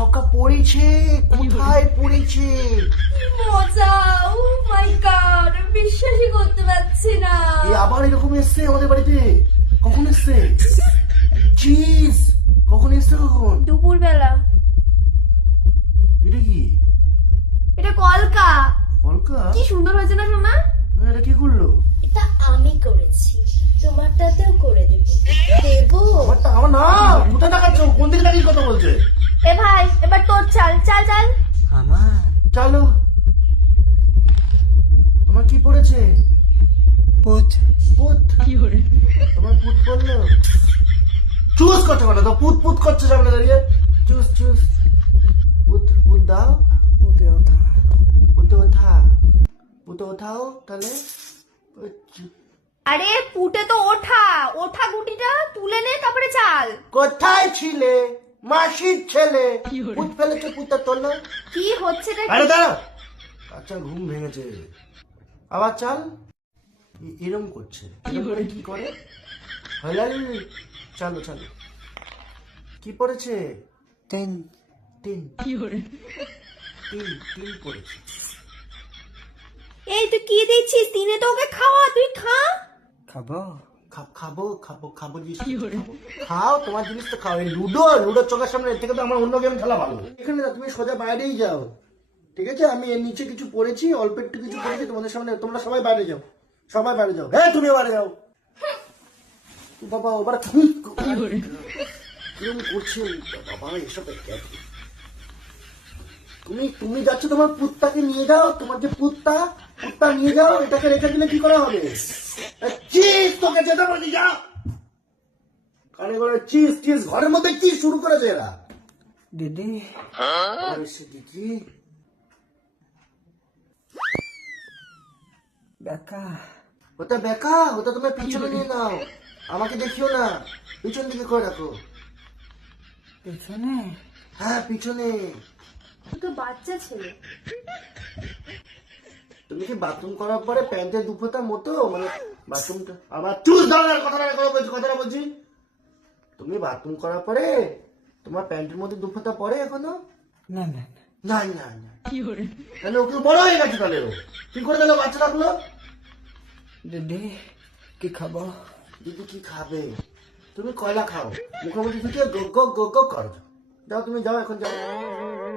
ছক্কা পড়েছে, কোথায় পড়েছে? মজা! ও মাই গড, বিশ্বাসই করতে পারছি না। এ আবার এরকম এসছে আমাদের বাড়িতে? কখন এসছে? চিজ কখন এসছে? কখন? দুপুরবেলা। এটা কি? এটা কলকা। কলকা? কি সুন্দর হয়েছে না সোনা? এটা কি করলো? এটা আমি করেছি, তোমারটাতেও করে দেবো। আমারটা আমার না, কোথায় দেখাচ্ছ? কোন দিকে দাঁড়িয়ে কথা বলছে? এ ভাই, এবার তোর চাল চাল চাল। আমার চলো। তোমার কি পড়েছে? পুত পুত? তোমার পুত পড়লো? চুজ করতে পারো তো, পুত পুত করছে সামনে দাঁড়িয়ে। Choose choose. পুত পুত দাও। পুতে ওঠা পুতে ওঠা। পুতে ওঠাও তাহলে। আরে পুটে তো ওঠা, ওঠা গুটিটা তুলে নে তারপরে চাল। কোথায় ছিলে? মাসির ছেলে। পুত ফেলেছে, পুতটা তোলো। কি হচ্ছে রে? আরে দাঁড়াও, আচ্ছা ঘুম ভেঙেছে। আবার চাল। এরম করছে, এরম করে কি করে? হলাই, চালো চালো। কি পড়েছে? তিন তিন। তিন তিন পড়েছে। এই তুই কি দিচ্ছিস? তিনে তো ওকে খাওয়া, তুই খা। খাবো খাবো খাবো খাবো জিনিস খাবো। খাও, তোমার জিনিস তো খাও। এই লুডো লুডোর চোখের সামনে, এর থেকে তো আমার অন্য গেম খেলা ভালো। এখানে না, তুমি সোজা বাইরেই যাও, ঠিক আছে? আমি এর নিচে কিছু পড়েছি, অল্প একটু কিছু পড়েছি তোমাদের সামনে। তোমরা সবাই বাইরে যাও, সবাই বাইরে যাও। হ্যাঁ, তুমিও বাইরে যাও। বাবা ওবার কিরম করছে বাবা এসব? তুমি তুমি যাচ্ছ তোমার পুত্তাকে নিয়ে যাও, তোমার যে পুত্তা নিয়ে যাও। এটাকে রেখে দিলে কি করা হবে? চিজ, তোকে যেতে বলি, যা। কানে করে চিজ চিজ, ঘরের মধ্যে কি শুরু করেছে এরা? দিদি আরে সে দিদি, বেকা ওটা বেকা, ওটা তোমার পিছনে নিয়ে নাও। আমাকে দেখিও না, পিছন দিকে করে রাখো। পেছনে হ্যাঁ পিছনে। তো বাচ্চা ছেলে। তুমি কি বাথরুম করার পরে প্যান্টের দুফোটা মতো, মানে বাথরুমটা আবার চুজ ধরার কথাটা বলছি। তুমি বাথরুম করার পরে তোমার প্যান্টের মধ্যে দুফোটা পরে এখনো? না না না না না, তাহলে ওকে বড় হয়ে গেছে। তাহলে ও কি করে দিল বাচ্চা থাকলো? দিদি কি খাবো? দিদি কি খাবে? তুমি কয়লা খাও, মুখোমুখি থেকে গো গো গো গো করো। যাও তুমি যাও, এখন যাও।